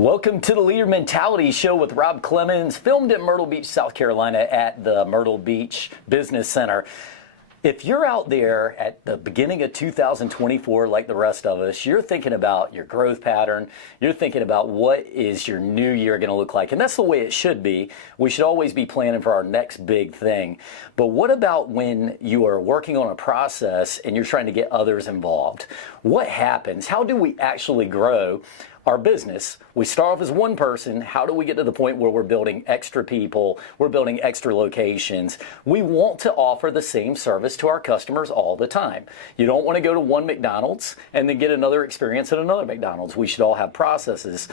Welcome to the Leader Mentality Show with Rob Clemens, filmed at Myrtle Beach, South Carolina at the Myrtle Beach Business Center. If you're out there at the beginning of 2024 like the rest of us, you're thinking about your growth pattern, you're thinking about what is your new year going to look like, and that's the way it should be. We should always be planning for our next big thing. But what about when you are working on a process and you're trying to get others involved? What happens? How do we actually grow our business? We start off as one person. How do we get to the point where we're building extra people, we're building extra locations? We want to offer the same service to our customers all the time. You don't want to go to one McDonald's and then get another experience at another McDonald's. We should all have processes.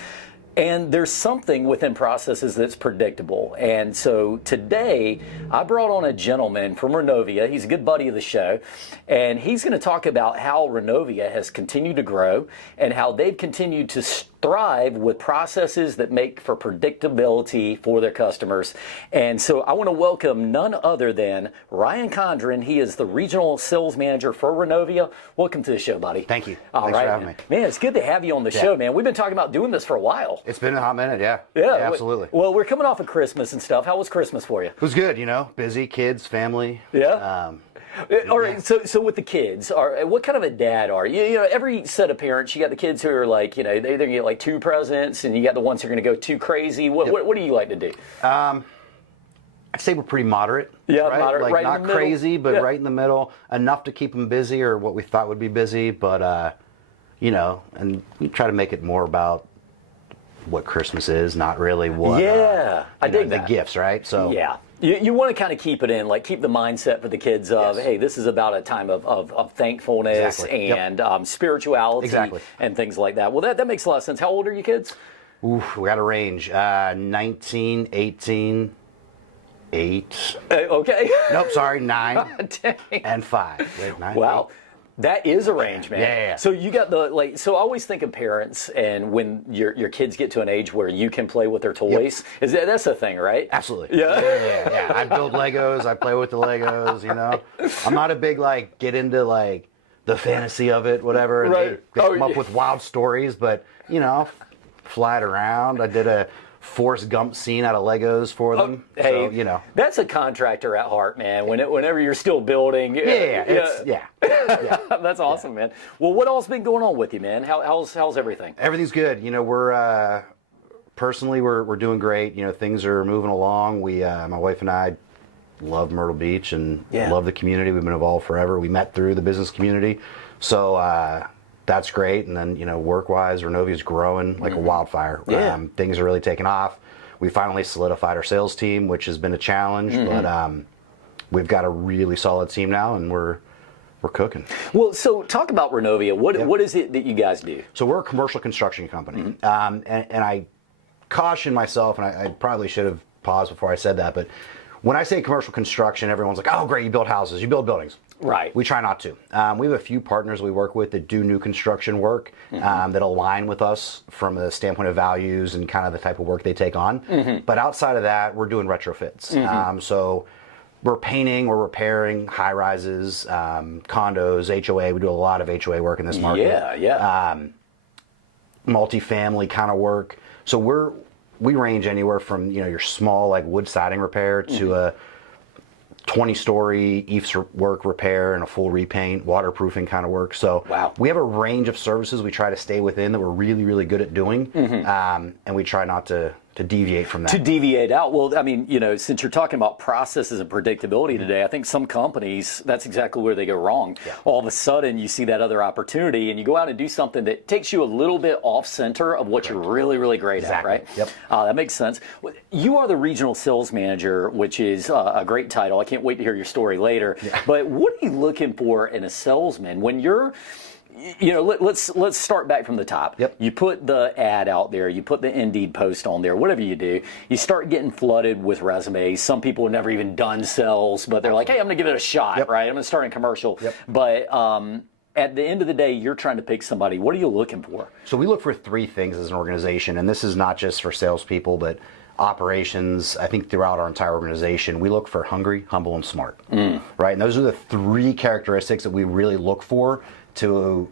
And there's something within processes that's predictable. And so today, I brought on a gentleman from Renovia. He's a good buddy of the show. And he's going to talk about how Renovia has continued to grow and how they've continued to thrive with processes that make for predictability for their customers. And so I want to welcome none other than Ryan Condron. He is the regional sales manager for Renovia. Welcome to the show, buddy. Thank you. Thanks for having me. Man, it's good to have you on the show, man. We've been talking about doing this for a while. It's been a hot minute, yeah. Yeah, absolutely. Well, we're coming off of Christmas and stuff. How was Christmas for you? It was good, busy, kids, family. Yeah. All right, so with the kids, what kind of a dad are you? You know, every set of parents, you got the kids who are like, they either get like 2 presents, and you got the ones who are going to go too crazy. What do you like to do? I'd say we're pretty moderate. Yeah, right? moderate, like right not in the middle. crazy, but Yeah. right in the middle, enough to keep them busy or what we thought would be busy, but and we try to make it more about what Christmas is, not really what I dig the that. gifts, right? So Yeah. You want to kind of keep it in, like keep the mindset for the kids of, Yes. hey, this is about a time of thankfulness Exactly. Yep. and spirituality Exactly. and things like that. Well, that makes a lot of sense. How old are you kids? Oof, we got a range, 19, 18, 8. Okay. Nope, sorry, 9 Dang. and 5. Wait, 9, Wow. 8. That is a range, man. Yeah. So you got so I always think of parents and when your kids get to an age where you can play with their toys. That's a thing, right? Absolutely. Yeah. Yeah. I build Legos. I play with the Legos, I'm not a big, get into, the fantasy of it, whatever. And Right. They come up with wild stories, but, fly it around. I did a Forrest Gump scene out of Legos for them. Hey, so, that's a contractor at heart, man. Whenever you're still building. Yeah. That's awesome, man. Well, what all's been going on with you, man? How's everything? Everything's good. We're personally we're doing great. Things are moving along. We my wife and I love Myrtle Beach and love the community. We've been involved forever. We met through the business community, so that's great. And then work-wise, Renovia's growing like a wildfire. Yeah. Things are really taking off. We finally solidified our sales team, which has been a challenge, but we've got a really solid team now, and we're cooking. Well, so talk about Renovia. What is it that you guys do? So we're a commercial construction company, and I caution myself, and I probably should have paused before I said that, but when I say commercial construction, everyone's like, oh, great, you build houses, you build buildings. Right. We try not to. We have a few partners we work with that do new construction work that align with us from a standpoint of values and kind of the type of work they take on. But outside of that, we're doing retrofits. So we're painting, we're repairing high rises, condos, HOA. We do a lot of HOA work in this market. Yeah. Multifamily kind of work. So we range anywhere from your small wood siding repair to a 20-story eaves work repair and a full repaint, waterproofing kind of work. So we have a range of services we try to stay within that we're really, really good at doing, and we try not to deviate from that. To deviate out. Well, I mean, since you're talking about processes and predictability today, I think some companies, that's exactly where they go wrong. Yeah. All of a sudden, you see that other opportunity, and you go out and do something that takes you a little bit off center of what you're really, really great at, right? Yep. That makes sense. You are the regional sales manager, which is a great title. I can't wait to hear your story later. Yeah. But what are you looking for in a salesman when you're let's start back from the top. Yep. You put the ad out there, you put the Indeed post on there, whatever you do, you start getting flooded with resumes. Some people have never even done sales, but they're like, hey, I'm going to give it a shot, right? I'm going to start in commercial. Yep. But at the end of the day, you're trying to pick somebody. What are you looking for? So we look for 3 things as an organization, and this is not just for salespeople, but operations. I think throughout our entire organization, we look for hungry, humble, and smart, right? And those are the 3 characteristics that we really look for to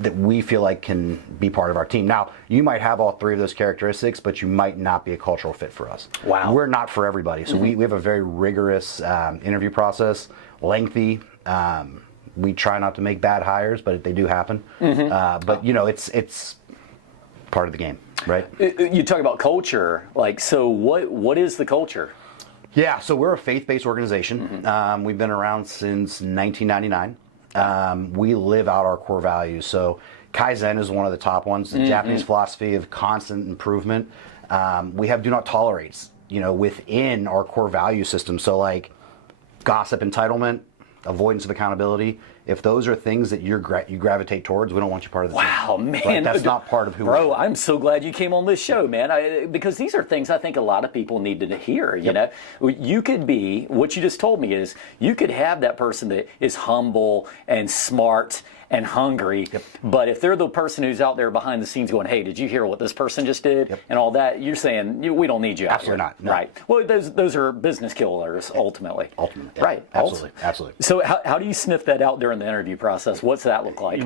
that we feel like can be part of our team. Now, you might have all three of those characteristics, but you might not be a cultural fit for us. Wow. We're not for everybody. So we have a very rigorous interview process, lengthy. We try not to make bad hires, but they do happen. But it's part of the game, right? You talk about culture, so what is the culture? Yeah, so we're a faith-based organization. We've been around since 1999. We live out our core values. So Kaizen is one of the top ones, the Japanese philosophy of constant improvement. We have do not tolerates, within our core value system. So like gossip, entitlement, avoidance of accountability. If those are things that you gravitate towards, we don't want you part of the team. Wow, man. Right? That's not part of who we are. Bro, I'm so glad you came on this show, man, because these are things I think a lot of people need to hear, you know? You could be, what you just told me is, you could have that person that is humble and smart and hungry, but if they're the person who's out there behind the scenes going, hey, did you hear what this person just did? And all that, you're saying, we don't need you out Absolutely here. not. No. Right. Well, those are business killers, ultimately. Ultimately. Yeah. Right. Absolutely. Absolutely. So how do you sniff that out during the interview process? What's that look like?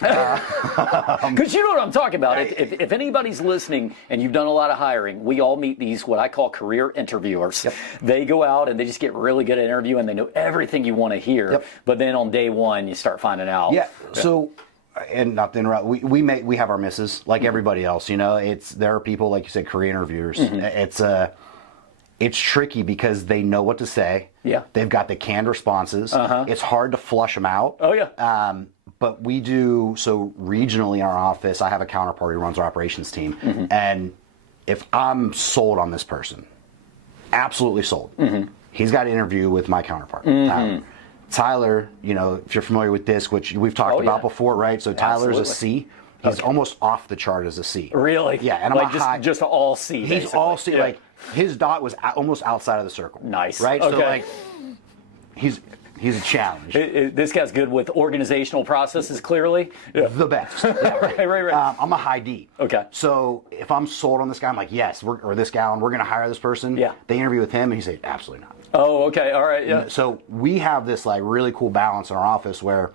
Because you know what I'm talking about. If anybody's listening and you've done a lot of hiring, we all meet these what I call career interviewers. They go out and they just get really good at interviewing. They know everything you want to hear. But then on day one, you start finding out. So, and not to interrupt, we have our misses like everybody else. There are people, like you said, career interviewers. It's tricky because they know what to say. They've got the canned responses. It's hard to flush them out. But we do, so regionally in our office, I have a counterpart who runs our operations team. And if I'm sold on this person, absolutely sold, he's got to interview with my counterpart, Tyler. Tyler, if you're familiar with DISC, which we've talked about before, right? So Tyler's a C. He's almost off the chart as a C. Really? Yeah. And I'm just all C. He's basically. all C. Like his dot was almost outside of the circle. Nice. Right? Okay. So he's a challenge. This guy's good with organizational processes, clearly. The best. Yeah. Right. I'm a high D. Okay. So if I'm sold on this guy, I'm like, yes, or this gal, and we're going to hire this person. They interview with him, and he says, absolutely not. Oh, okay. All right. Yeah. So we have this really cool balance in our office where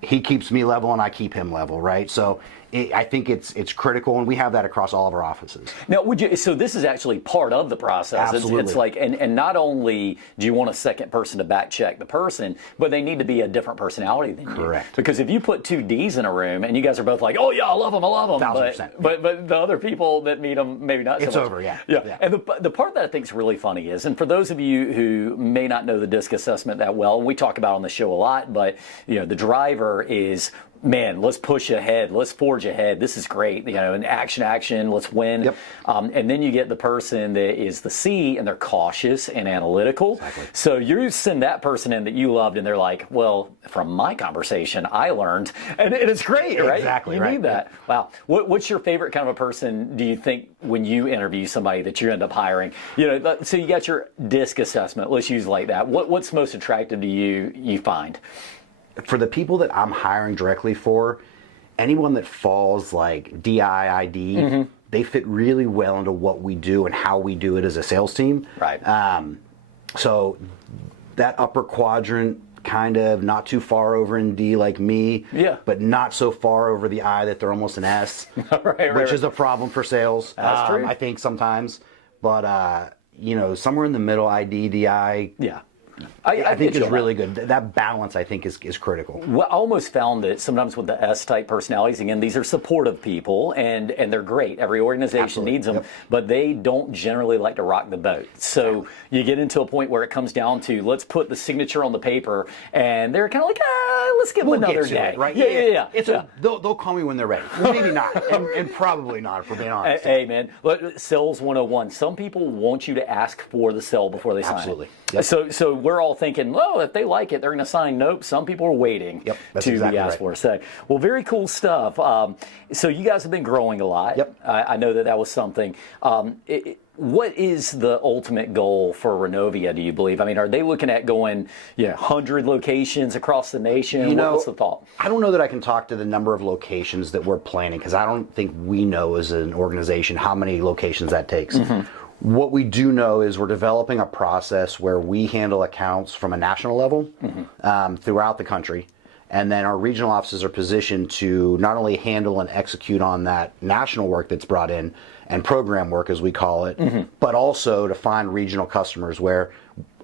he keeps me level and I keep him level, right? So I think it's critical, and we have that across all of our offices. Now, so this is actually part of the process. Absolutely. It's like, and not only do you want a second person to back check the person, but they need to be a different personality than you. Correct. Because if you put two Ds in a room and you guys are both like, oh yeah, I love them, 1,000%. but the other people that meet them, maybe not so It's much. over, yeah. And the part that I think is really funny is, and for those of you who may not know the DISC assessment that well, we talk about it on the show a lot, but the driver is, man, let's push ahead, let's forge ahead, this is great, and action, let's win. And then you get the person that is the C, and they're cautious and analytical. Exactly. So you send that person in that you loved, and they're like, well, from my conversation, I learned, and it's great, right? Exactly. You need that. Wow. What's your favorite kind of a person, do you think, when you interview somebody that you end up hiring? So you got your DISC assessment, let's use it like that. What's most attractive to you find? For the people that I'm hiring directly for, anyone that falls like DI, ID, they fit really well into what we do and how we do it as a sales team. Right. So that upper quadrant, kind of not too far over in D like me, but not so far over the I that they're almost an S, which is a problem for sales. That's true. I think sometimes. But, somewhere in the middle, ID, DI. I think is really good. That balance, I think, is critical. Well, I almost found that sometimes with the S-type personalities, again, these are supportive people, and they're great. Every organization needs them, but they don't generally like to rock the boat. So you get into a point where it comes down to, let's put the signature on the paper, and they're kind of like, let's give them another day. Right? Yeah. They'll call me when they're ready. Well, maybe not, and probably not, if we're being honest. Hey, man, sales 101. Some people want you to ask for the sell before they sign. Absolutely. So we're all thinking, well, if they like it, they're going to sign. Nope. Some people are waiting That's to exactly be asked for. So, well, very cool stuff. So you guys have been growing a lot. I know that was something. What is the ultimate goal for Renovia, do you believe? I mean, are they looking at going 100 locations across the nation? What's the thought? I don't know that I can talk to the number of locations that we're planning, because I don't think we know as an organization how many locations that takes. What we do know is we're developing a process where we handle accounts from a national level throughout the country. And then our regional offices are positioned to not only handle and execute on that national work that's brought in and program work, as we call it, but also to find regional customers where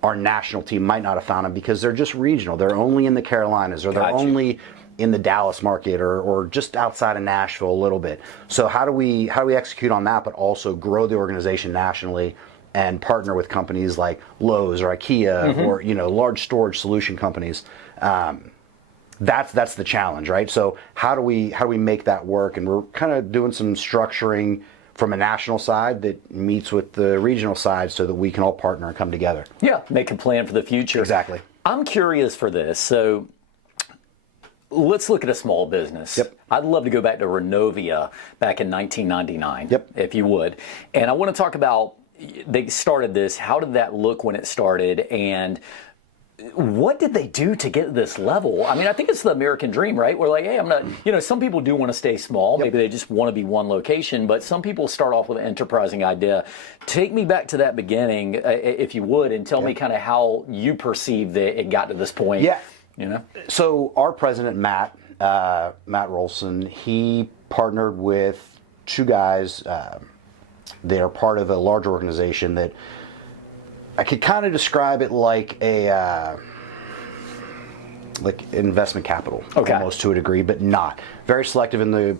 our national team might not have found them because they're just regional. They're only in the Carolinas, or they're only in the Dallas market, or just outside of Nashville a little bit. So how do we execute on that, but also grow the organization nationally and partner with companies like Lowe's or IKEA or large storage solution companies? That's the challenge, right? So how do we make that work? And we're kind of doing some structuring from a national side that meets with the regional side so that we can all partner and come together. Yeah, make a plan for the future. Exactly. I'm curious for this. So let's look at a small business. Yep. I'd love to go back to Renovia back in 1999, Yep. if you would. And I want to talk about, they started this, how did that look when it started, and what did they do to get to this level? I mean, I think it's the American dream, right? We're like, hey, I'm not, some people do want to stay small. Maybe they just want to be one location, but some people start off with an enterprising idea. Take me back to that beginning, if you would, and tell me kind of how you perceive that it got to this point. Yeah. So our president, Matt Rolson, he partnered with two guys. They are part of a large organization that I could kind of describe it like like investment capital, almost to a degree, but not. Very selective in the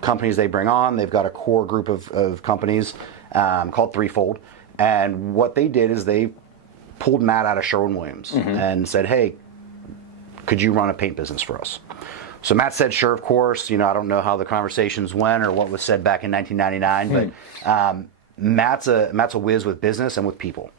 companies they bring on. They've got a core group of companies called Threefold. And what they did is they pulled Matt out of Sherwin-Williams and said, hey, could you run a paint business for us? So Matt said, sure, of course. I don't know how the conversations went or what was said back in 1999, but Matt's a whiz with business and with people.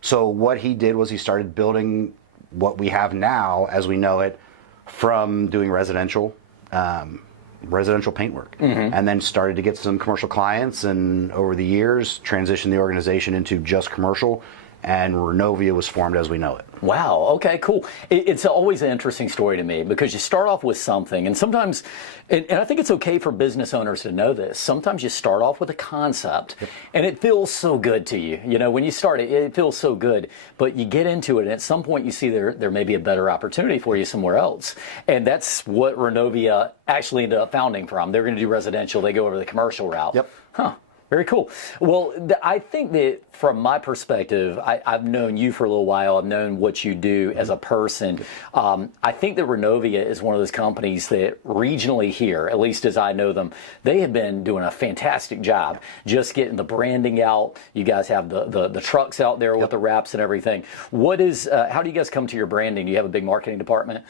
So what he did was he started building what we have now as we know it from doing residential paint work, and then started to get some commercial clients, and over the years transitioned the organization into just commercial, and Renovia was formed as we know it. Wow. Okay, cool. It's always an interesting story to me because you start off with something, and sometimes, and I think it's okay for business owners to know this, sometimes you start off with a concept and it feels so good to you. When you start it feels so good, but you get into it and at some point you see there may be a better opportunity for you somewhere else. And that's what Renovia actually ended up founding from. They're going to do residential, they go over the commercial route. Yep. Huh. Very cool. Well, I think that from my perspective, I've known you for a little while. I've known what you do as a person. I think that Renovia is one of those companies that regionally here, at least as I know them, they have been doing a fantastic job just getting the branding out. You guys have the trucks out there with the wraps and everything. How do you guys come to your branding? Do you have a big marketing department?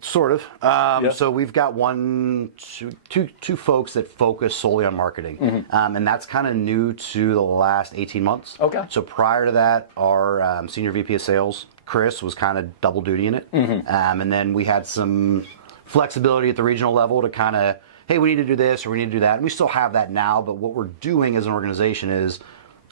Sort of. So we've got two folks that focus solely on marketing, and that's kind of new to the last 18 months. Okay. So prior to that, our senior VP of sales, Chris, was kind of double duty in it. And then we had some flexibility at the regional level to kind of, hey, we need to do this or we need to do that. And we still have that now, but what we're doing as an organization is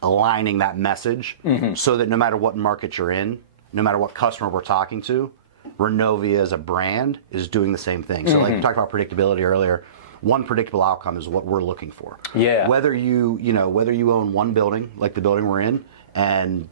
aligning that message so that no matter what market you're in, no matter what customer we're talking to, Renovia as a brand is doing the same thing. So like we talked about predictability earlier. One predictable outcome is what we're looking for. Yeah. Whether you own one building, like the building we're in, and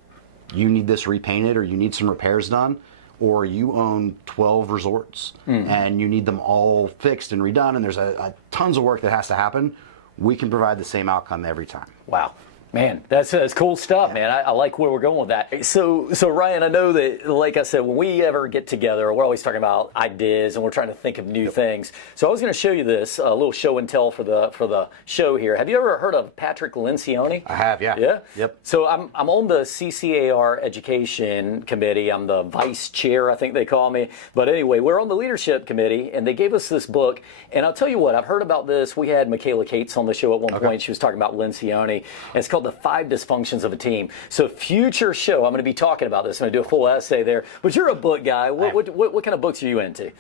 you need this repainted or you need some repairs done, or you own 12 resorts and you need them all fixed and redone, and there's a tons of work that has to happen, we can provide the same outcome every time. Wow. Man, that's cool stuff, man. I like where we're going with that. So Ryan, I know that, like I said, when we ever get together, we're always talking about ideas and we're trying to think of new things. So I was going to show you this, a little show and tell for the show here. Have you ever heard of Patrick Lencioni? I have, yeah. Yeah? Yep. So I'm on the CCAR Education Committee. I'm the vice chair, I think they call me. But anyway, we're on the leadership committee, and they gave us this book. And I'll tell you what, I've heard about this. We had Michaela Cates on the show at one point. She was talking about Lencioni. And it's called The 5 Dysfunctions of a Team. So future show, I'm going to be talking about this. I'm going to do a full essay there. But you're a book guy. What kind of books are you into?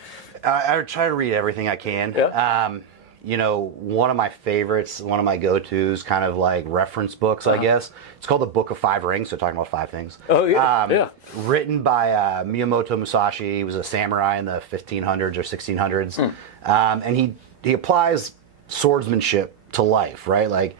I try to read everything I can. Yeah. One of my favorites, one of my go-tos, kind of like reference books, I guess. It's called The Book of Five Rings, so talking about 5 things. Oh, yeah. Written by Miyamoto Musashi. He was a samurai in the 1500s or 1600s. And he applies swordsmanship to life, right? Like,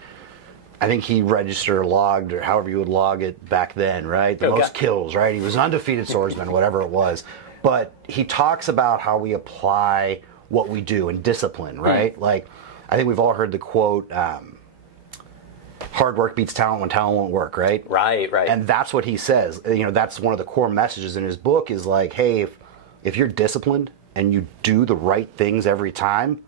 I think he registered or logged, or however you would log it back then, right? The most kills, right? He was an undefeated swordsman, whatever it was. But he talks about how we apply what we do and discipline, right? Like, I think we've all heard the quote, hard work beats talent when talent won't work, right? Right. And that's what he says. You know, that's one of the core messages in his book is like, hey, if you're disciplined and you do the right things every time,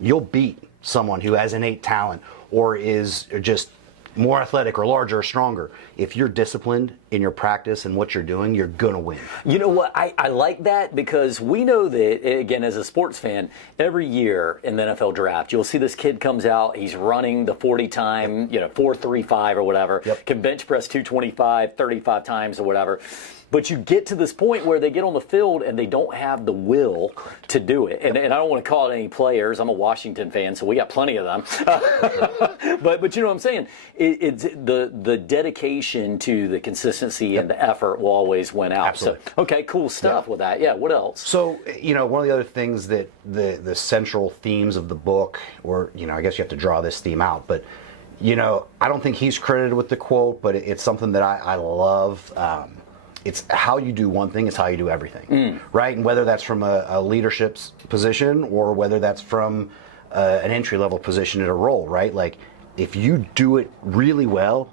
you'll beat someone who has innate talent or is just more athletic or larger or stronger. If you're disciplined in your practice and what you're doing, you're gonna win. You know what? I like that because we know that, again, as a sports fan, every year in the NFL draft, you'll see this kid comes out, he's running the 40 time, 4.35 or whatever, can bench press 225, 35 times or whatever. But you get to this point where they get on the field and they don't have the will to do it. And I don't want to call it any players. I'm a Washington fan, so we got plenty of them. but you know what I'm saying? It's the dedication to the consistency and the effort will always win out. Absolutely. So, okay, cool stuff with that. Yeah, what else? So, one of the other things that the central themes of the book, or, I guess you have to draw this theme out, but, I don't think he's credited with the quote, but it's something that I love. It's how you do one thing is how you do everything, right? And whether that's from a leadership position or whether that's from an entry-level position in a role, right? Like, if you do it really well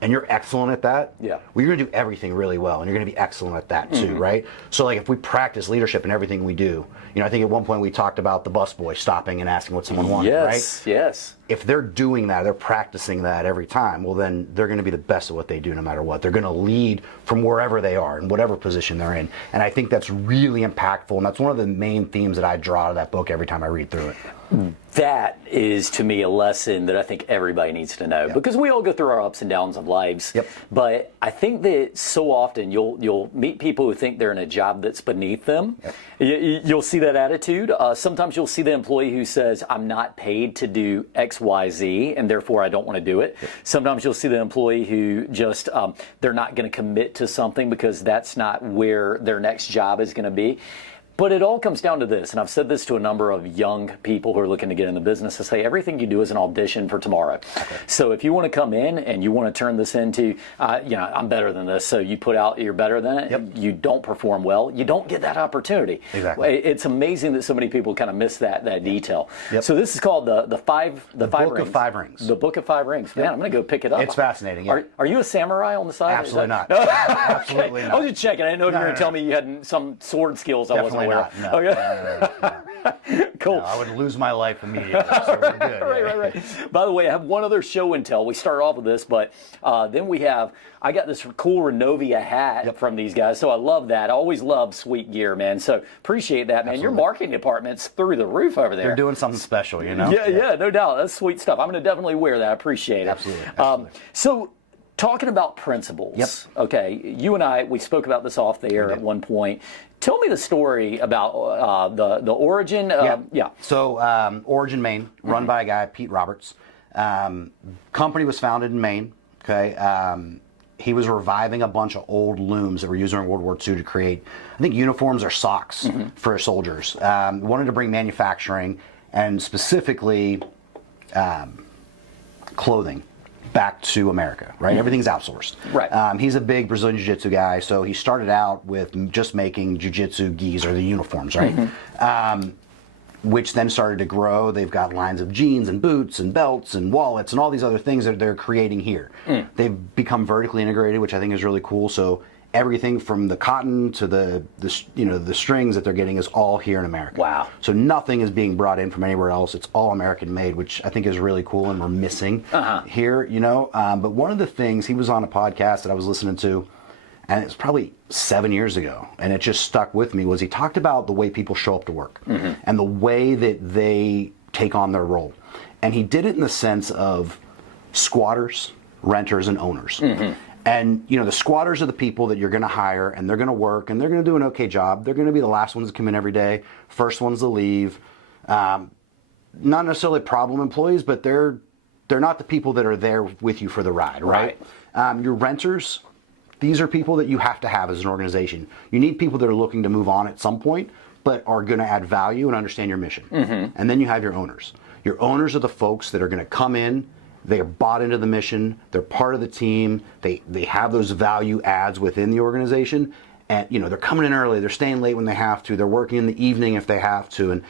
and you're excellent at that, well, you're going to do everything really well and you're going to be excellent at that too, right? So, like, if we practice leadership in everything we do, I think at one point we talked about the busboy stopping and asking what someone wanted, right? Yes. If they're doing that, they're practicing that every time, well, then they're going to be the best at what they do no matter what. They're going to lead from wherever they are in whatever position they're in. And I think that's really impactful. And that's one of the main themes that I draw out of that book every time I read through it. That is, to me, a lesson that I think everybody needs to know because we all go through our ups and downs of lives. But I think that so often you'll meet people who think they're in a job that's beneath them. You'll see that attitude. Sometimes you'll see the employee who says, I'm not paid to do X, Y, Z, and therefore I don't want to do it. Sometimes you'll see the employee who just, they're not going to commit to something because that's not where their next job is going to be. But it all comes down to this, and I've said this to a number of young people who are looking to get in the business. I say everything you do is an audition for tomorrow. So if you want to come in and you want to turn this into, I'm better than this, so you put out you're better than it, you don't perform well, you don't get that opportunity. It's amazing that so many people kind of miss that detail. So this is called the Book of Five Rings. The Book of Five Rings. Man, I'm going to go pick it up. It's fascinating. Are you a samurai on the side? Absolutely not. Absolutely not. I was just checking. I didn't know if you were going to tell me you had some sword skills I wasn't. No. Cool. No, I would lose my life immediately. So we're good. Right. By the way, I have one other show and tell. We started off with this, but then I got this cool Renovia hat from these guys, so I love that. I always love sweet gear, man. So appreciate that, man. Your marketing department's through the roof over there. They're doing something special, Yeah, no doubt. That's sweet stuff. I'm going to definitely wear that. I appreciate it. Absolutely. So, talking about principles, okay, you and I, we spoke about this off the air at one point. Tell me the story about the origin. So, Origin Maine, run by a guy, Pete Roberts. Company was founded in Maine, okay? He was reviving a bunch of old looms that were used during World War II to create, I think, uniforms or socks for soldiers. Wanted to bring manufacturing and specifically clothing back to America, right? Everything's outsourced. Right. He's a big Brazilian Jiu-Jitsu guy, so he started out with just making Jiu-Jitsu gis, or the uniforms, right? Which then started to grow. They've got lines of jeans and boots and belts and wallets and all these other things that they're creating here. They've become vertically integrated, which I think is really cool. So everything from the cotton to the strings that they're getting is all here in America. Wow. So nothing is being brought in from anywhere else. It's all American made, which I think is really cool and we're missing here, But one of the things, he was on a podcast that I was listening to, and it's probably 7 years ago, and it just stuck with me, was he talked about the way people show up to work and the way that they take on their role. And he did it in the sense of squatters, renters, and owners. And, the squatters are the people that you're going to hire, and they're going to work, and they're going to do an okay job. They're going to be the last ones to come in every day, first ones to leave. Not necessarily problem employees, but they're not the people that are there with you for the ride, right? Your renters, these are people that you have to have as an organization. You need people that are looking to move on at some point, but are going to add value and understand your mission. And then you have your owners. Your owners are the folks that are going to come in. They are bought into the mission. They're part of the team. They have those value adds within the organization, and they're coming in early, they're staying late when they have to, they're working in the evening if they have to. And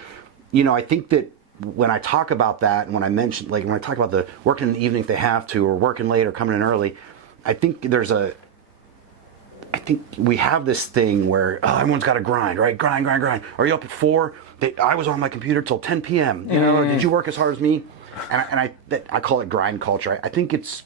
I think that when I talk about that, and when I talk about the working in the evening if they have to, or working late or coming in early, I think we have this thing where everyone's got to grind, right? Grind. Are you up at 4? I was on my computer till 10 p.m. Did you work as hard as me? And I call it grind culture. I think it's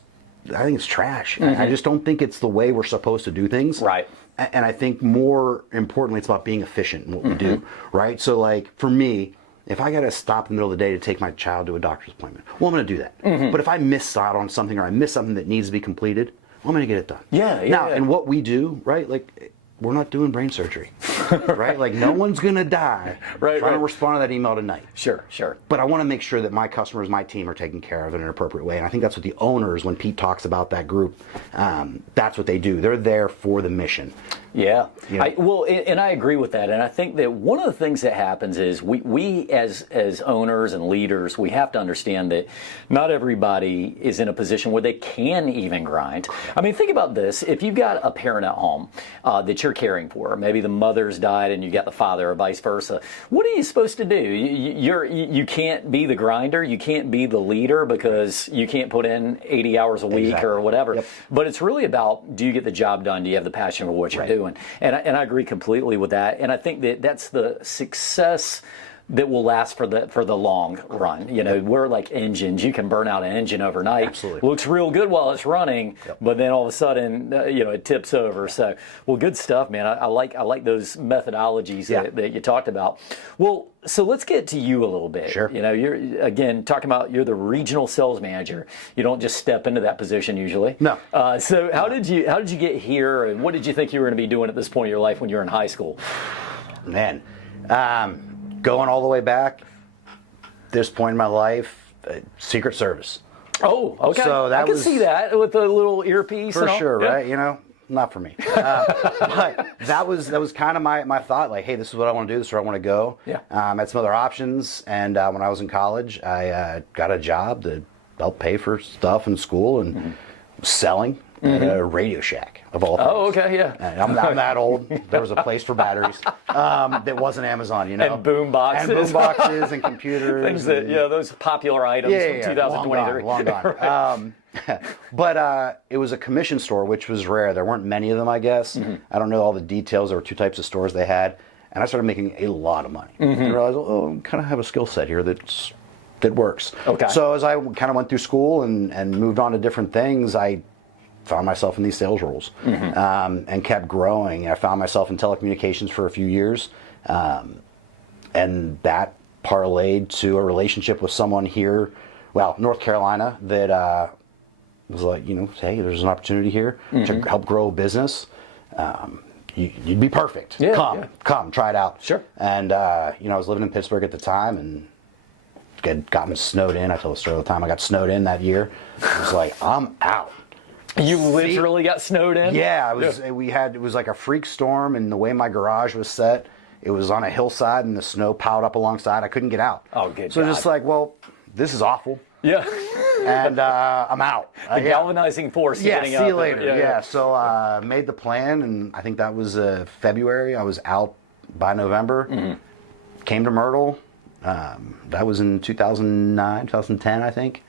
trash. I just don't think it's the way we're supposed to do things. Right. And I think more importantly, it's about being efficient in what we do, right? So like for me, if I got to stop in the middle of the day to take my child to a doctor's appointment, well, I'm going to do that. But if I miss out on something, or I miss something that needs to be completed, well, I'm going to get it done. Now, and what we do, right? Like, we're not doing brain surgery, right? Like, no one's going to die trying to respond to that email tonight. Sure. But I want to make sure that my customers, my team are taken care of in an appropriate way. And I think that's what the owners, when Pete talks about that group, that's what they do. They're there for the mission. Yeah. And I agree with that. And I think that one of the things that happens is we as owners and leaders, we have to understand that not everybody is in a position where they can even grind. I mean, think about this. If you've got a parent at home that you're caring for, maybe the mother's died and you got the father, or vice versa, what are you supposed to do? You can't be the grinder. You can't be the leader because you can't put in 80 hours a week or whatever. Yep. But it's really about, do you get the job done? Do you have the passion for what you're doing? And I agree completely with that. And I think that that's the success that will last for the long run. We're like engines. You can burn out an engine overnight. Absolutely. Looks real good while it's running, but then all of a sudden, it tips over. So, well, good stuff, man. I like those methodologies that you talked about. Well, so let's get to you a little bit. Sure. You're again talking about you're the regional sales manager. You don't just step into that position usually. No. So how did you get here, and what did you think you were going to be doing at this point in your life when you were in high school? Man, going all the way back, this point in my life, Secret Service. Oh, okay. So I can see that with the little earpiece. For sure, right? Not for me. But that was kind of my thought. Like, hey, this is what I want to do. This is where I want to go. Yeah. I had some other options, and when I was in college, I got a job to help pay for stuff in school and selling at a Radio Shack of all things. Oh, okay, yeah. And I'm that old. There was a place for batteries that wasn't Amazon, And boom boxes. And boom boxes and computers. Things that, those popular items from 2023. Long gone. But it was a commission store, which was rare. There weren't many of them, I guess. I don't know all the details. There were 2 types of stores they had. And I started making a lot of money. And I realized, I kind of have a skill set here that works. Okay. So as I kind of went through school and moved on to different things, I found myself in these sales roles and kept growing. I found myself in telecommunications for a few years. And that parlayed to a relationship with someone here, North Carolina, that was like, hey, there's an opportunity here to help grow a business. You'd be perfect. Yeah, Come, try it out. Sure. And, I was living in Pittsburgh at the time and had gotten snowed in. I tell the story all the time. I got snowed in that year. I was like, I'm out. You literally got snowed in? Yeah, it was like a freak storm, and the way my garage was set, it was on a hillside and the snow piled up alongside. I couldn't get out. Oh, good So God. just like, well, this is awful. Yeah. And I'm out. The galvanizing force. Yeah, getting see up you later. and- Yeah, so made the plan, and I think that was February. I was out by November. Came to Myrtle. That was in 2009, 2010, I think.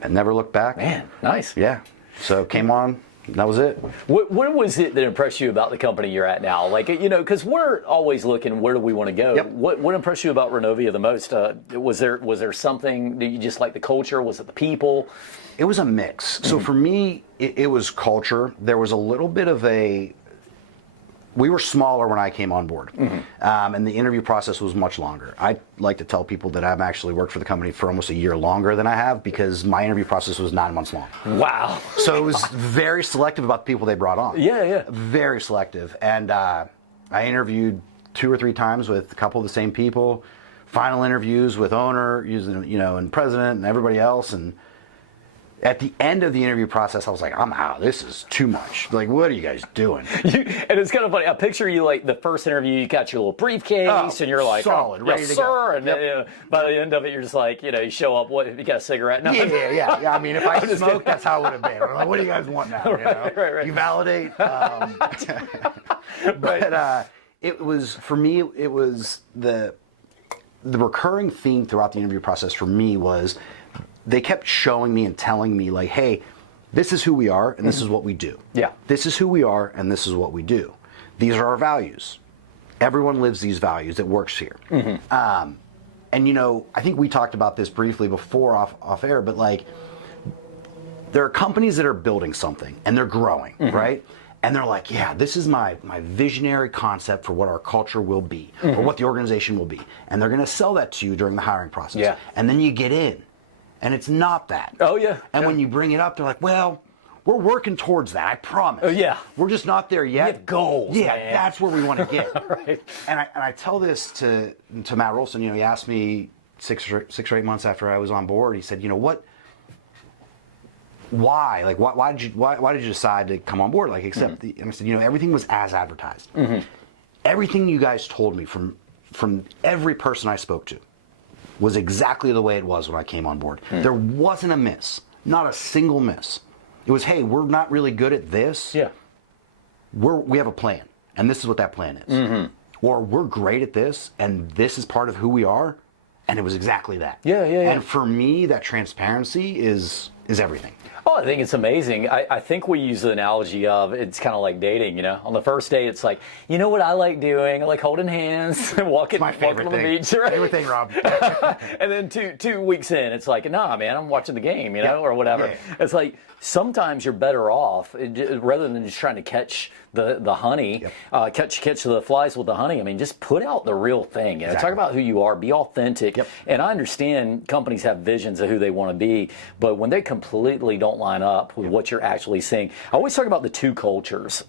And never looked back. Man, nice. Yeah. So came on. That was it. What was it that impressed you about the company you're at now? Like, because we're always looking, where do we want to go? Yep. What impressed you about Renovia the most? Was there something, did you just like the culture? Was it the people? It was a mix. So for me, it was culture. There was a little bit of we were smaller when I came on board, and the interview process was much longer. I like to tell people that I've actually worked for the company for almost a year longer than I have, because my interview process was 9 months long. Wow. So it was very selective about the people they brought on. Yeah. Very selective. And I interviewed 2 or 3 times with a couple of the same people, final interviews with owner, and president and everybody else. And At the end of the interview process, I was like, I'm out. This is too much. Like, what are you guys doing? And it's kind of funny. I picture you like the first interview, you got your little briefcase, and you're like, solid, ready yes, to sir. go. And then, by the end of it, you're just like, you show up. What? You got a cigarette? No. Yeah. I mean, if I smoked, that's how it would have been. I'm like, what do you guys want now? Right. You validate. But it was, for me, it was the recurring theme throughout the interview process for me was they kept showing me and telling me, like, hey, this is who we are and this is what we do. Yeah. This is who we are and this is what we do. These are our values. Everyone lives these values. It works here. And, I think we talked about this briefly before off air, but like, there are companies that are building something and they're growing, right? And they're like, yeah, this is my visionary concept for what our culture will be or what the organization will be. And they're going to sell that to you during the hiring process. Yeah. And then you get in. And it's not that. Oh, yeah. And when you bring it up, they're like, well, we're working towards that, I promise. Oh, yeah. We're just not there yet. We have goals, Yeah, man. that's where we want to get. Right. And I tell this to Matt Rolston. He asked me 6 or 8 months after I was on board, he said, why? Like, why did you decide to come on board? Like, accept and I said, everything was as advertised. Everything you guys told me from every person I spoke to was exactly the way it was when I came on board. There wasn't a miss, not a single miss. It was, hey, we're not really good at this. Yeah. We have a plan, and this is what that plan is. Or we're great at this, and this is part of who we are, and it was exactly that. Yeah. And for me, that transparency is everything. Oh, I think it's amazing. I think we use the analogy of it's kind of like dating, On the first date, it's like, you know what I like doing? I like holding hands, walking on the beach. Right? Favorite thing, Rob. And then two weeks in, it's like, nah, man, I'm watching the game, or whatever. Yeah. It's like sometimes you're better off rather than just trying to catch the honey, catch the flies with the honey. I mean, just put out the real thing. Exactly. Talk about who you are, be authentic. Yep. And I understand companies have visions of who they want to be, but when they completely don't line up with what you're actually seeing, I always talk about the two cultures.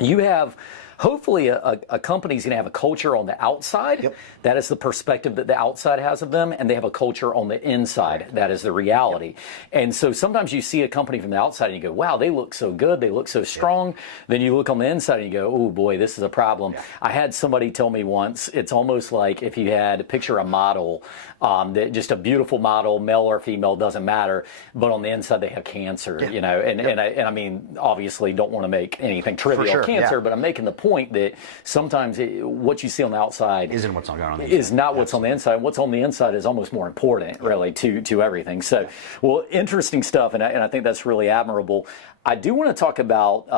You have. Hopefully, a company's going to have a culture on the outside. Yep. That is the perspective that the outside has of them, and they have a culture on the inside. Right. That is the reality. Yep. And so sometimes you see a company from the outside and you go, wow, they look so good. They look so strong. Yep. Then you look on the inside and you go, oh, boy, this is a problem. Yep. I had somebody tell me once, it's almost like if you had picture a model, that just a beautiful model, male or female, doesn't matter, but on the inside they have cancer, Yep. And I mean, obviously don't want to make anything trivial cancer, but I'm making the point that sometimes what you see on the outside isn't what's going on the inside. Is not what's on the inside. What's on the inside is almost more important, really, to everything. So, well, interesting stuff, and I think that's really admirable. I do want to talk about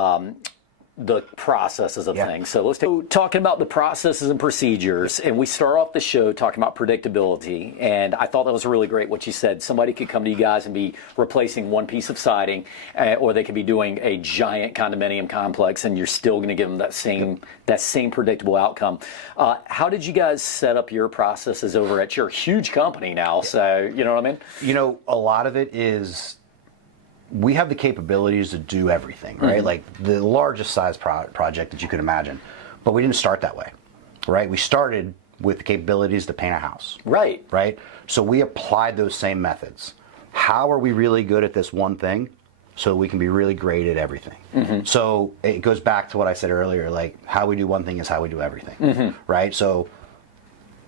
the processes of things. So let's talking about the processes and procedures, and we start off the show talking about predictability. And I thought that was really great what you said. Somebody could come to you guys and be replacing one piece of siding, or they could be doing a giant condominium complex, and you're still going to give them that same predictable outcome. How did you guys set up your processes over at your huge company now? So you know what I mean? A lot of it is, we have the capabilities to do everything, right? Like the largest size project that you could imagine, but we didn't start that way, right? We started with the capabilities to paint a house. Right. Right? So we applied those same methods. How are we really good at this one thing so we can be really great at everything? So it goes back to what I said earlier, like how we do one thing is how we do everything, right? So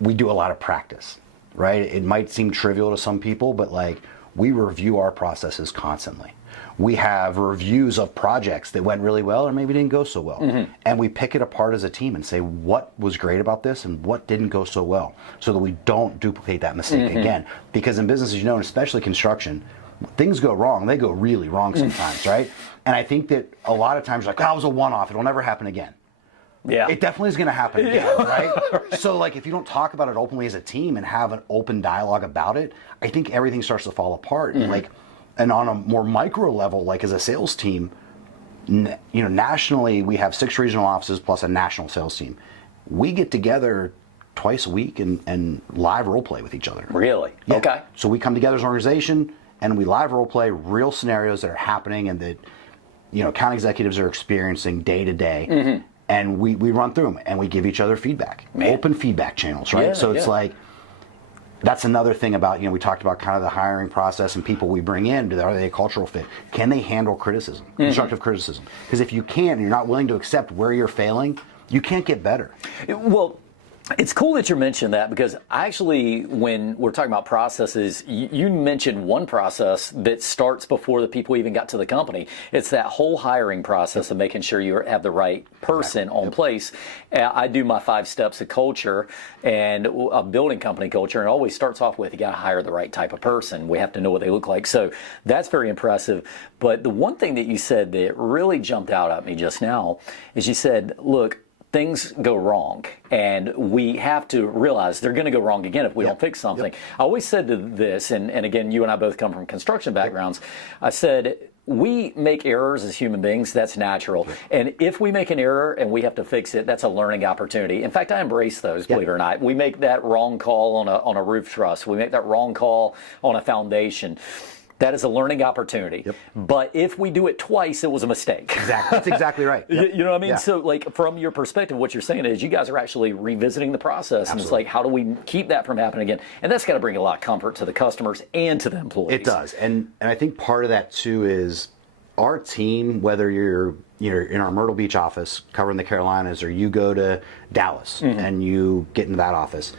we do a lot of practice, right? It might seem trivial to some people, but like, we review our processes constantly. We have reviews of projects that went really well or maybe didn't go so well. And we pick it apart as a team and say what was great about this and what didn't go so well, so that we don't duplicate that mistake again. Because in business, as you know, and especially construction, things go wrong. They go really wrong sometimes, right? And I think that a lot of times, like, that was a one-off. It'll never happen again. Yeah. It definitely is going to happen again, right? So, like, if you don't talk about it openly as a team and have an open dialogue about it, I think everything starts to fall apart. And on a more micro level, like as a sales team, nationally we have 6 regional offices plus a national sales team. We get together twice a week and live role play with each other. Really? Yeah. Okay. So we come together as an organization and we live role play real scenarios that are happening and that account executives are experiencing day to day. And we run through them and we give each other feedback. Open feedback channels, right? Yeah, so it's like, that's another thing about, we talked about kind of the hiring process and people we bring in. Are they a cultural fit? Can they handle criticism, constructive criticism? Because if you can't, and you're not willing to accept where you're failing, you can't get better. Well, it's cool that you mentioned that, because actually, when we're talking about processes, you mentioned one process that starts before the people even got to the company. It's that whole hiring process of making sure you have the right person on place. I do my 5 steps of culture and a building company culture, and it always starts off with, you got to hire the right type of person. We have to know what they look like. So that's very impressive. But the one thing that you said that really jumped out at me just now is you said, look, things go wrong, and we have to realize they're going to go wrong again if we don't fix something. I always said to this, and again, you and I both come from construction backgrounds, I said, we make errors as human beings. That's natural. And if we make an error and we have to fix it, that's a learning opportunity. In fact, I embrace those, believe it or not. We make that wrong call on a roof truss. We make that wrong call on a foundation. That is a learning opportunity. But if we do it twice, it was a mistake. Exactly. That's exactly right. You know what I mean? So, like, from your perspective, what you're saying is you guys are actually revisiting the process. And it's like, how do we keep that from happening again? And that's got to bring a lot of comfort to the customers and to the employees. It does. And I think part of that, too, is our team, whether you're in our Myrtle Beach office covering the Carolinas, or you go to Dallas and you get into that office,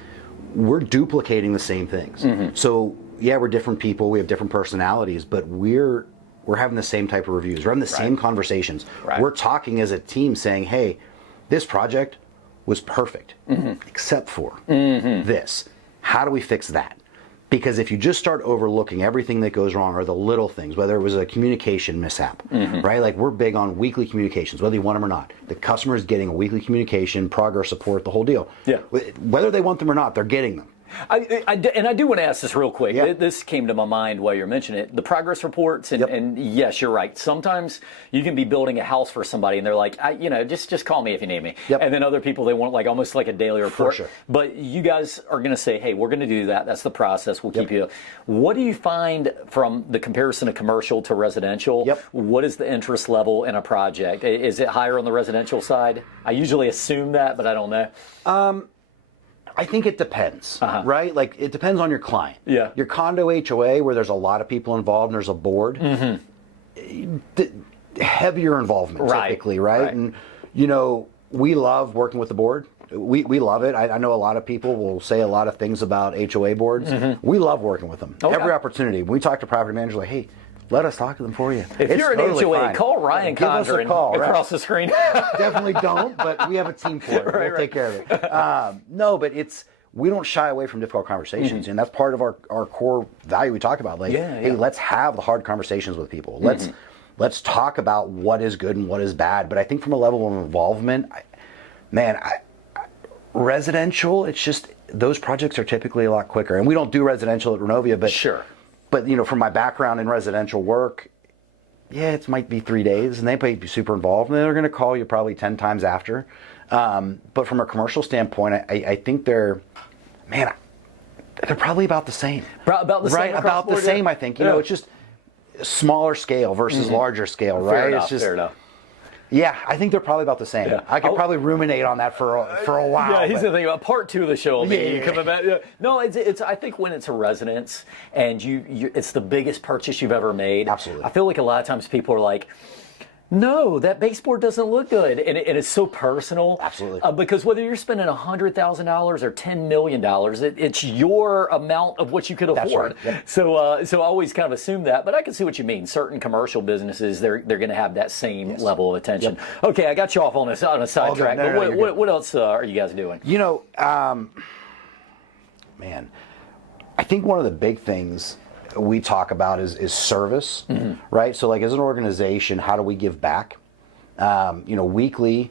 we're duplicating the same things. So, yeah, we're different people, we have different personalities, but we're having the same type of reviews. We're having the same conversations. We're talking as a team saying, hey, this project was perfect, except for this. How do we fix that? Because if you just start overlooking everything that goes wrong, or the little things, whether it was a communication mishap, right? Like, we're big on weekly communications, whether you want them or not. The customer is getting a weekly communication, progress report, the whole deal. Whether they want them or not, they're getting them. I do want to ask this real quick. This came to my mind while you're mentioning it. The progress reports, and yes, you're right. Sometimes you can be building a house for somebody, and they're like, just call me if you need me. And then other people, they want almost like a daily report. For sure. But you guys are going to say, hey, we're going to do that. That's the process. We'll keep you. What do you find from the comparison of commercial to residential? What is the interest level in a project? Is it higher on the residential side? I usually assume that, but I don't know. I think it depends, right? Like, it depends on your client. Your condo HOA, where there's a lot of people involved and there's a board, heavier involvement typically, right? And, we love working with the board. We love it. I know a lot of people will say a lot of things about HOA boards. We love working with them. Every opportunity. When we talk to property managers, like, hey, let us talk to them for you. If you're an HOA, call Ryan Condron across the screen. Definitely don't, but we have a team for it. We'll take care of it. No, but we don't shy away from difficult conversations, and that's part of our core value we talk about. Like, hey, let's have the hard conversations with people. Let's talk about what is good and what is bad. But I think from a level of involvement, residential, it's just, those projects are typically a lot quicker. And we don't do residential at Renovia, but But, from my background in residential work, it might be 3 days, and they might be super involved, and they're going to call you probably 10 times after. But from a commercial standpoint, I think they're probably about the same. About the same? Right, about the same, I think. It's just smaller scale versus larger scale, right? Fair enough. Yeah, I think they're probably about the same. I could probably ruminate on that for a while. Yeah, he's the thing about part 2 of the show. Coming back. No, it's. I think when it's a residence and it's the biggest purchase you've ever made. Absolutely. I feel like a lot of times people are like, no, that baseboard doesn't look good, and it's so personal. Absolutely. Because whether you're spending $100,000 or $10 million, it's your amount of what you could afford. That's right. So I always kind of assume that, but I can see what you mean. Certain commercial businesses, they're going to have that same level of attention. Okay, I got you off on a sidetrack. But what else are you guys doing? I think one of the big things we talk about is service, right? So, like, as an organization, how do we give back? Weekly,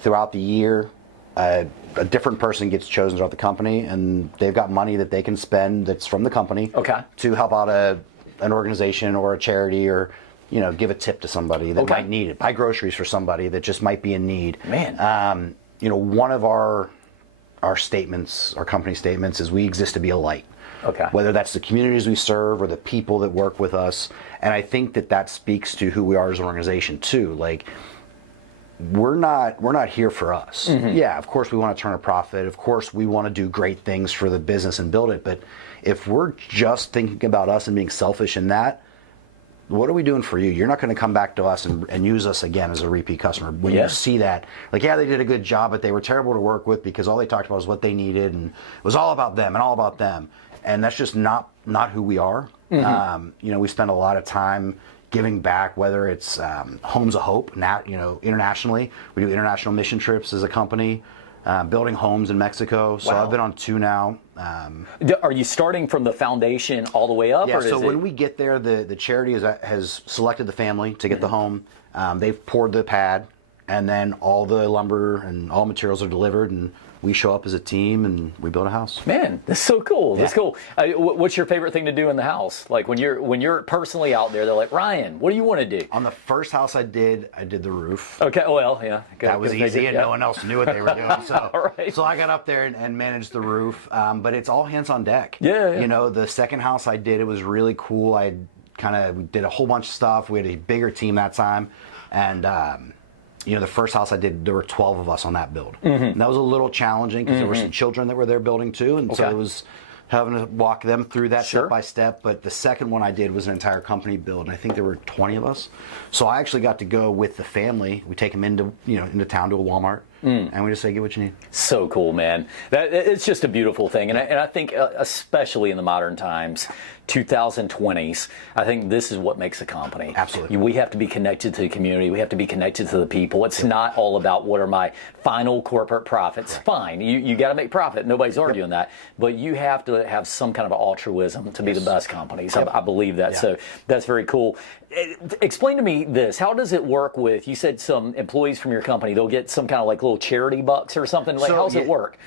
throughout the year, a different person gets chosen throughout the company, and they've got money that they can spend that's from the company to help out an organization or a charity, or give a tip to somebody that might need it, buy groceries for somebody that just might be in need. One of our statements, our company statements, is we exist to be a light. Whether that's the communities we serve or the people that work with us. And I think that speaks to who we are as an organization too. Like, we're not here for us. Yeah, of course we want to turn a profit. Of course we want to do great things for the business and build it. But if we're just thinking about us and being selfish in that, what are we doing for you? You're not going to come back to us and use us again as a repeat customer. When you see that, like, yeah, they did a good job, but they were terrible to work with because all they talked about was what they needed, and it was all about them and all about them. And that's just not who we are. You know, we spend a lot of time giving back, whether it's Homes of Hope, internationally. We do international mission trips as a company, building homes in Mexico. So I've been on 2 now. Are you starting from the foundation all the way up? Yeah, or so when we get there, the charity has selected the family to get the home. They've poured the pad, and then all the lumber and all materials are delivered, and we show up as a team and we build a house. Man, that's so cool. That's cool. What's your favorite thing to do in the house? Like when you're personally out there, they're like, Ryan, what do you want to do? On the first house I did the roof. Okay, well, yeah. That was easy, and no one else knew what they were doing. So, right. so I got up there and managed the roof. But it's all hands on deck. Yeah. You know, the second house I did, it was really cool. We did a whole bunch of stuff. We had a bigger team that time, and you know, the first house I did, there were 12 of us on that build. And that was a little challenging because there were some children that were there building too, and so it was having to walk them through that step by step. But the second one I did was an entire company build, and I think there were 20 of us. So I actually got to go with the family. We take them into town to a Walmart, and we just say, get what you need. So cool, man. It's just a beautiful thing, and I think especially in the modern times, 2020s, I think this is what makes a company. Absolutely. We have to be connected to the community. We have to be connected to the people. It's not all about what are my final corporate profits. Fine, you got to make profit. Nobody's arguing that, but you have to have some kind of altruism to be the best companies. I believe that. So that's very cool. Explain to me this. How does it work with, you said some employees from your company, they'll get some kind of like little charity bucks or something? Like, how does it work?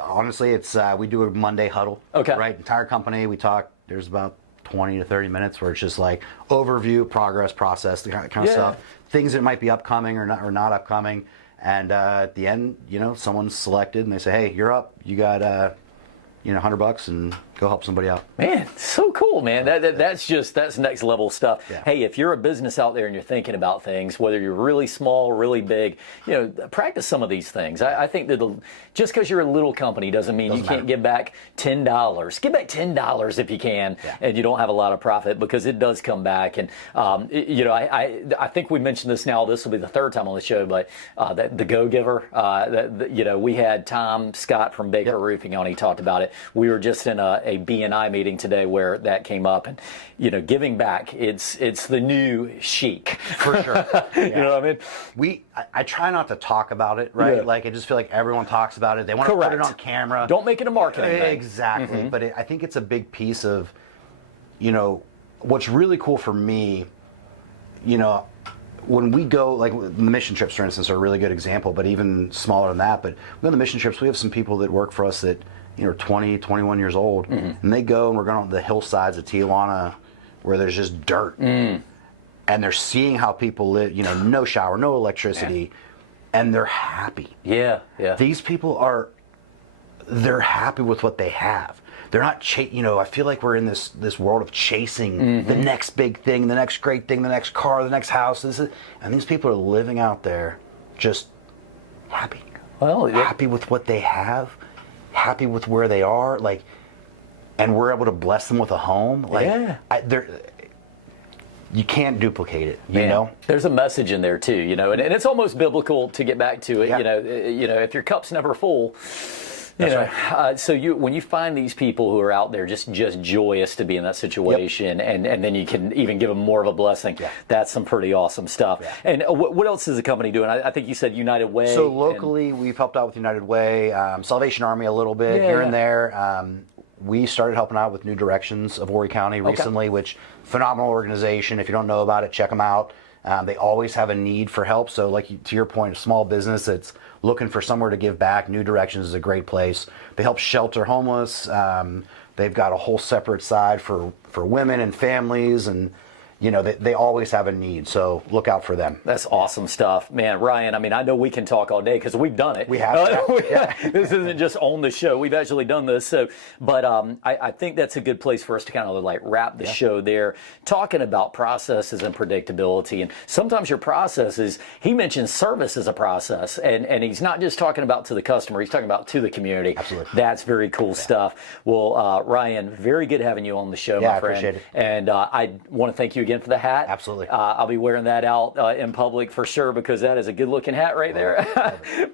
Honestly, we do a Monday huddle. Okay. Right, entire company, we talk. There's about 20 to 30 minutes where it's just like overview, progress, process, the kind of stuff, things that might be upcoming or not upcoming. And at the end, someone's selected and they say, hey, you're up. You got $100 and go help somebody out. Man, so cool, man. That's next level stuff. Yeah. Hey, if you're a business out there and you're thinking about things, whether you're really small, really big, practice some of these things. I think that just because you're a little company doesn't mean you can't give back $10. Give back $10 if you can, and you don't have a lot of profit, because it does come back. And I think we mentioned this now. This will be the third time on the show, but the Go Giver. We had Tom Scott from Baker Roofing on. He talked about it. We were just in a BNI meeting today where that came up, and giving back, it's the new chic. For sure. You know what I mean? I try not to talk about it, right? Like, I just feel like everyone talks about it. They want to put it on camera. Don't make it a marketing thing. Exactly. But I think it's a big piece of, what's really cool for me, when we go, like the mission trips, for instance, are a really good example, but even smaller than that. But we go on the mission trips, we have some people that work for us that, 20, 21 years old, and they go, and we're going on the hillsides of Tijuana where there's just dirt. And they're seeing how people live, no shower, no electricity, and they're happy. Yeah. These people they're happy with what they have. They're not, I feel like we're in this world of chasing the next big thing, the next great thing, the next car, the next house. And these people are living out there just happy. Well, happy with what they have, happy with where they are, and we're able to bless them with a home. You can't duplicate it, you know? There's a message in there too, and it's almost biblical to get back to it. If your cup's never full, so when you find these people who are out there just joyous to be in that situation, and then you can even give them more of a blessing, that's some pretty awesome stuff. And what else is the company doing? I think you said United Way. So locally, we've helped out with United Way, Salvation Army a little bit here and there. We started helping out with New Directions of Horry County recently, which phenomenal organization. If you don't know about it, check them out. They always have a need for help. So to your point, a small business that's looking for somewhere to give back, New Directions is a great place. They help shelter homeless. They've got a whole separate side for women and families. And, they always have a need. So look out for them. That's awesome stuff, man. Ryan, I mean, I know we can talk all day because we've done it. We have. This isn't just on the show. We've actually done this. So, but I think that's a good place for us to kind of like wrap the show there, talking about processes and predictability. And sometimes your processes, he mentions service as a process, and he's not just talking about to the customer, he's talking about to the community. Absolutely. That's very cool stuff. Well, Ryan, very good having you on the show, my friend. I appreciate it. And I want to thank you again for the hat. Absolutely. I'll be wearing that out in public for sure, because that is a good looking hat right there.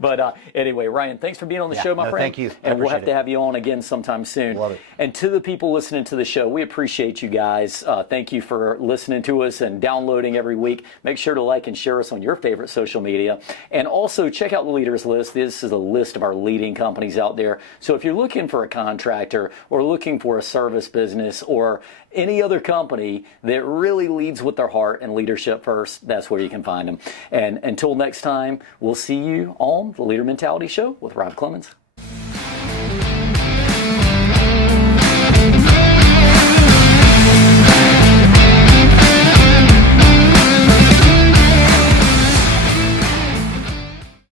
But anyway, Ryan, thanks for being on the show, my friend. Thank you. And we'll have to have you on again sometime soon. Love it. And to the people listening to the show, we appreciate you guys. Thank you for listening to us and downloading every week. Make sure to like and share us on your favorite social media. And also check out the leaders list. This is a list of our leading companies out there. So if you're looking for a contractor or looking for a service business or any other company that really leads with their heart and leadership first, that's where you can find them. And until next time, we'll see you on the Leader Mentality Show with Rob Clemens.